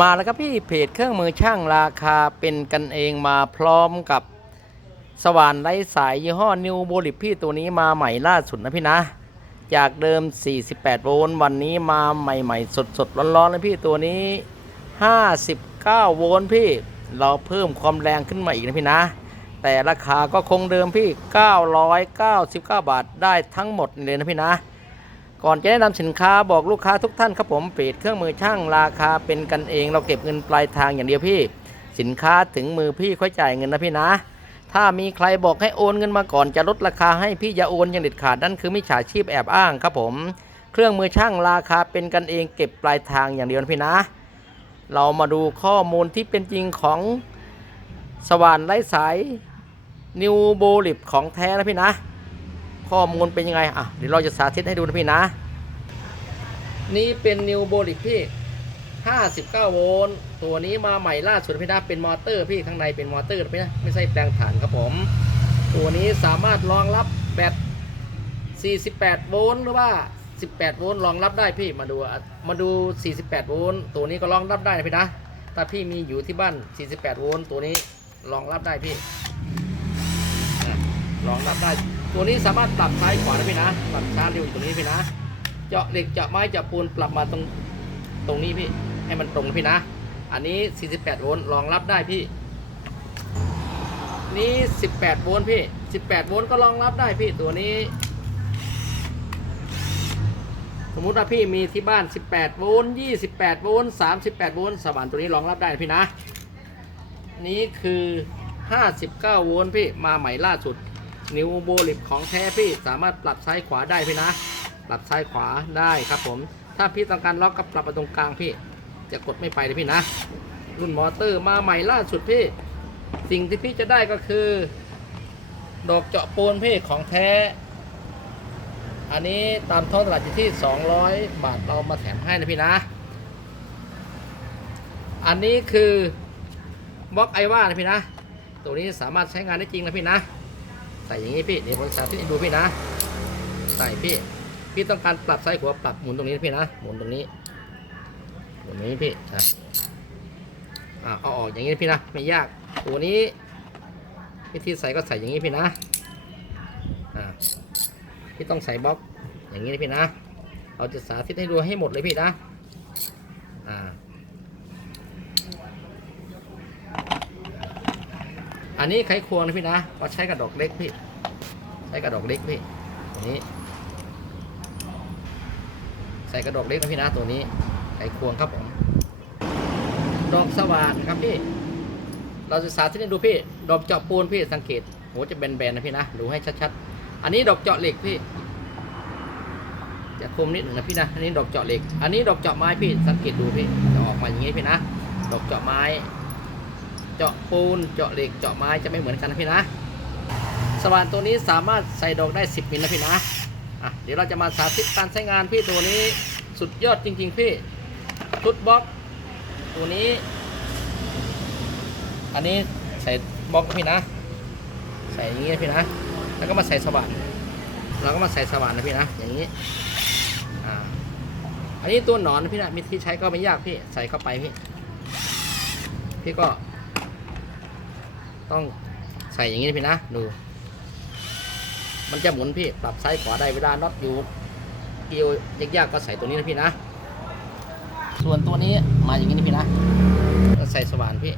มาแล้วครับพี่เพจเครื่องมือช่างราคาเป็นกันเองมาพร้อมกับสว่านไร้สายยี่ห้อนิวโบลิพี่ตัวนี้มาใหม่ล่าสุดนะพี่นะ จากเดิม 48 โวลต์วันนี้มาใหม่ๆ สดๆ ร้อนๆเลยพี่ตัวนี้ 59 โวลต์พี่เราเพิ่มความแรงขึ้นมาอีกนะพี่นะ แต่ราคาก็คงเดิมพี่ 999 บาทได้ทั้งหมดเลยนะพี่นะ ก่อนจะแนะนำสินค้าบอกลูกค้าทุกท่านครับผมเปรดเครื่องมือช่างราคาเป็นกันเอง เราเก็บเงินปลายทางอย่างเดียวพี่ สินค้าถึงมือพี่ค่อยจ่ายเงินนะพี่นะ ถ้ามีใครบอกให้โอนเงินมาก่อนจะลดราคาให้พี่อย่าโอนอย่างเด็ดขาดนั่นคือมิจฉาชีพแอบอ้างครับผม เครื่องมือช่างราคาเป็นกันเอง เก็บปลายทางอย่างเดียวนะพี่นะ เรามาดูข้อมูลที่เป็นจริงของสว่านไร้สายนิวโบลิปของแท้นะพี่นะ ข้อมูลเป็นยังไงอะเดี๋ยวเราจะสาธิตให้ดูนะพี่นะ นี่เป็นนิวโบลิกพี่ 59 โวลต์ตัวนี้มาใหม่ล่าสุดพี่นะเป็นมอเตอร์พี่ข้างในเป็นมอเตอร์พี่นะไม่ใช่แปลงถ่านครับผม ตัวนี้สามารถรองรับแบต 48 โวลต์หรือว่า 18 โวลต์รองรับได้พี่มาดูมาดู 48 โวลต์ตัวนี้ก็รองรับได้นะพี่นะถ้าพี่มีอยู่ที่บ้าน 48 โวลต์ตัวนี้รองรับได้พี่รองรับได้ ตัวนี้สามารถปรับซ้ายขวาได้พี่นะปรับช้าเร็วอยู่ตรงนี้พี่นะ เจาะเหล็กเจาะไม้เจาะปูนปรับมาตรงตรงนี้พี่ให้มันตรงพี่นะ อันนี้ 48 โวลต์รองรับได้พี่ นี่ 18 โวลต์พี่ 18 โวลต์ก็รองรับได้พี่ตัวนี้ สมมุติว่าพี่มีที่บ้าน 18 โวลต์ 28 โวลต์ 38 โวลต์สว่านตัวนี้รองรับได้พี่นะ นี้คือ 59 โวลต์พี่มาใหม่ล่าสุด นิวโบลิปของแท้พี่สามารถปรับซ้ายขวาได้พี่นะ ปรับซ้ายขวาได้ครับผม ถ้าพี่ต้องการล็อกกับปรับมาตรงกลางพี่ จะกดไม่ไปเลยพี่นะ รุ่นมอเตอร์มาใหม่ล่าสุดพี่ สิ่งที่พี่จะได้ก็คือ ดอกเจาะปูนพี่ของแท้ อันนี้ตามท้องตลาดอยู่ที่ 200 บาทเรามาแถมให้นะพี่นะ อันนี้คือบล็อกไอว่านะพี่นะ ตัวนี้สามารถใช้งานได้จริงนะพี่นะ ใส่อย่างนี้พี่เดี๋ยวผมสาธิตให้ดูพี่นะ ใส่พี่ พี่ต้องการปรับซ้ายขวาปรับหมุนตรงนี้นะพี่นะหมุนตรงนี้หมุนตรงนี้พี่อะอะเอาออกอย่างนี้นะพี่นะไม่ยากตัวนี้วิธีใส่ก็ใส่อย่างนี้พี่นะอะพี่ต้องใส่บล็อกอย่างนี้นะพี่นะเราจะสาธิตให้ดูให้หมดเลยพี่นะอ่าอันนี้ไขควงนะพี่นะก็ใช้กระดอกเล็กพี่ ใช้กระดอกเล็กพี่ตัวนี้ ส่กระดกเล็กนะพี่นะตัวนี้ไขควงครับผมดอกสว่านครับพี่ เราจะสาธิตให้ดูพี่ ดอกเจาะปูนพี่สังเกตหัวจะแบนๆนะพี่นะดูให้ชัดๆ อันนี้ดอกเจาะเหล็กพี่ จะคมนิดหนึ่งนะพี่นะอันนี้ดอกเจาะเหล็ก อันนี้ดอกเจาะไม้พี่สังเกตดูพี่จะออกมาอย่างนี้พี่นะ ดอกเจาะไม้ เจาะปูนเจาะเหล็กเจาะไม้จะไม่เหมือนกันนะพี่นะสว่านตัวนี้สามารถใส่ดอกได้ 10มิลนะพี่นะ อะเดี๋ยวเราจะมาสาธิตการใช้งานพี่ตัวนี้สุดยอดจริง ๆ พี่ชุดบล็อก ตัวนี้ อันนี้ใส่บล็อกพี่นะ ใส่อย่างนี้พี่นะ แล้วก็มาใส่สว่านเราก็มาใส่สว่านนะพี่นะ อย่างนี้อ่าอันนี้ตัวหนอนนะพี่นะมิธีใช้ก็ไม่ยากพี่ใส่เข้าไปพี่พี่ก็ ต้องใส่อย่างนี้นะพี่นะดู มันจะหมุนพี่ปรับซ้ายขวาได้เวลาน็อตอยู่เกี่ยวยากๆก็ใส่ตัวนี้นะพี่นะ ส่วนตัวนี้มาอย่างนี้นะพี่นะก็ใส่สว่านพี่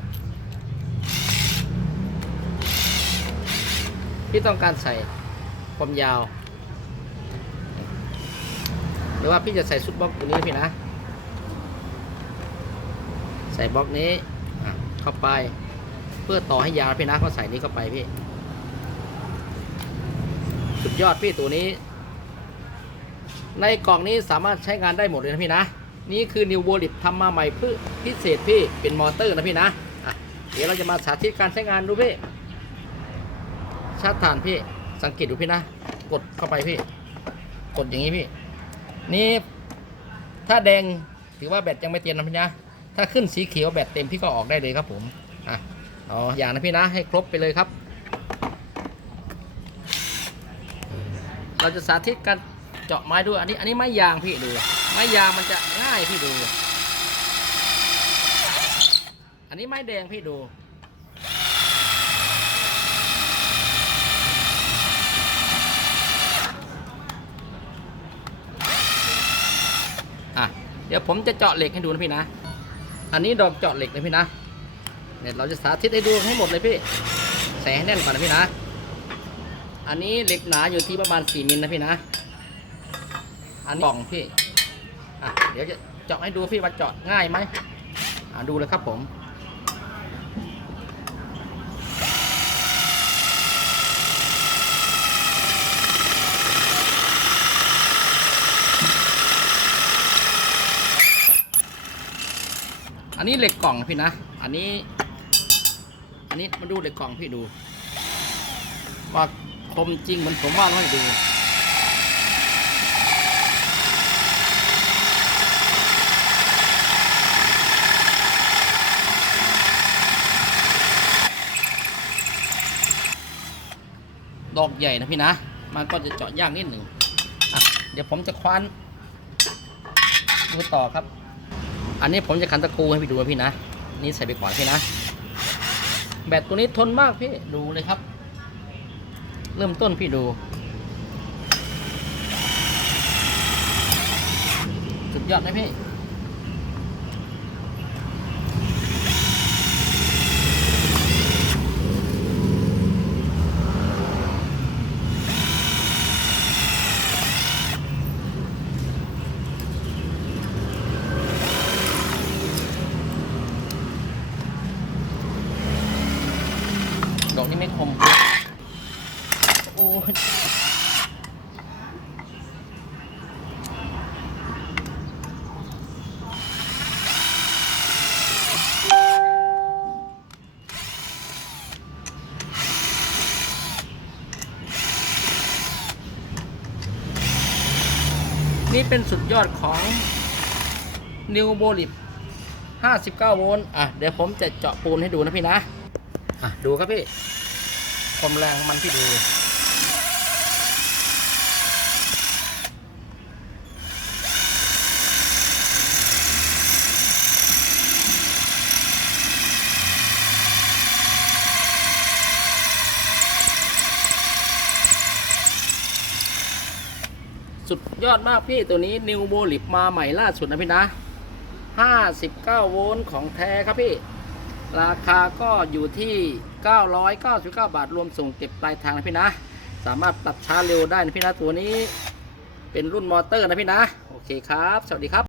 พี่ต้องการใส่ความยาวหรือว่าพี่จะใส่ชุดบล็อกตัวนี้นะพี่นะ ใส่บล็อกนี้เข้าไป เพื่อต่อให้ยาวพี่นะก็ใส่นี้เข้าไปพี่ สุดยอดพี่ตัวนี้ ในกล่องนี้สามารถใช้งานได้หมดเลยนะพี่นะ นี่คือนิวโวลิปทำมาใหม่เพื่อพิเศษพี่เป็นมอเตอร์นะพี่นะะเดี๋ยวเราจะมาสาธิตการใช้งานดูพี่ ชาร์จฐานพี่ สังเกตดูพี่นะ กดเข้าไปพี่ กดอย่างนี้พี่ นี่ถ้าแดงถือว่าแบตยังไม่เต็มนะพี่นะ ถ้าขึ้นสีเขียวแบตเต็มพี่ก็ออกได้เลยครับผม อะเออย่างนะพี่นะ ให้ครบไปเลยครับ เราจะสาธิตการเจาะไม้ด้วยอันนี้อันนี้ไม้ยางพี่ดู ไม้ยางมันจะง่ายพี่ดู อันนี้ไม้แดงพี่ดูอะเดี๋ยวผมจะเจาะเหล็กให้ดูนะพี่นะ อันนี้ดอกเจาะเหล็กนะพี่นะ เนี่ยเราจะสาธิตให้ดูให้หมดเลยพี่ใส่ให้แน่นก่อนนะพี่นะ อันนี้เหล็กหนาอยู่ที่ประมาณ 4มิลนะพี่นะ อันนี้กล่องพี่ อะ เดี๋ยวจะเจาะให้ดูพี่ว่าเจาะง่ายไหมอะดูเลยครับผมอันนี้เหล็กกล่องพี่นะ อันนี้ อันนี้มาดูเหล็กกล่องพี่ดูว่า คมจริงเหมือนผมว่าดให้ดูดอกใหญ่นะพี่นะ มันก็จะเจาะยากนิดหนึ่งเดี๋ยวผมจะคว้านดูต่อครับ อันนี้ผมจะขันตะกูให้พี่ดูนะพี่นะ นี่ใส่ไปก่อนพี่นะ แบตตัวนี้ทนมากพี่ ดูเลยครับ เริ่มต้นพี่ดู สุดยอดนะพี่ ดอกนี้ไม่คม โอ้ยนี่เป็นสุดยอดของนิวโบลิป59 โวลต์ อะ เดี๋ยวผมจะเจาะปูนให้ดูนะพี่นะ อะ ดูครับพี่ ความแรงของมันพี่ดู สุดยอดมากพี่ตัวนี้นิวโบลิปมาใหม่ล่าสุดนะพี่นะ 59 โวลต์ของแท้ครับพี่ ราคาก็อยู่ที่ 999 บาทรวมส่งเก็บปลายทางนะพี่นะ สามารถปรับช้าเร็วได้นะพี่นะตัวนี้ เป็นรุ่นมอเตอร์นะพี่นะ โอเคครับ สวัสดีครับ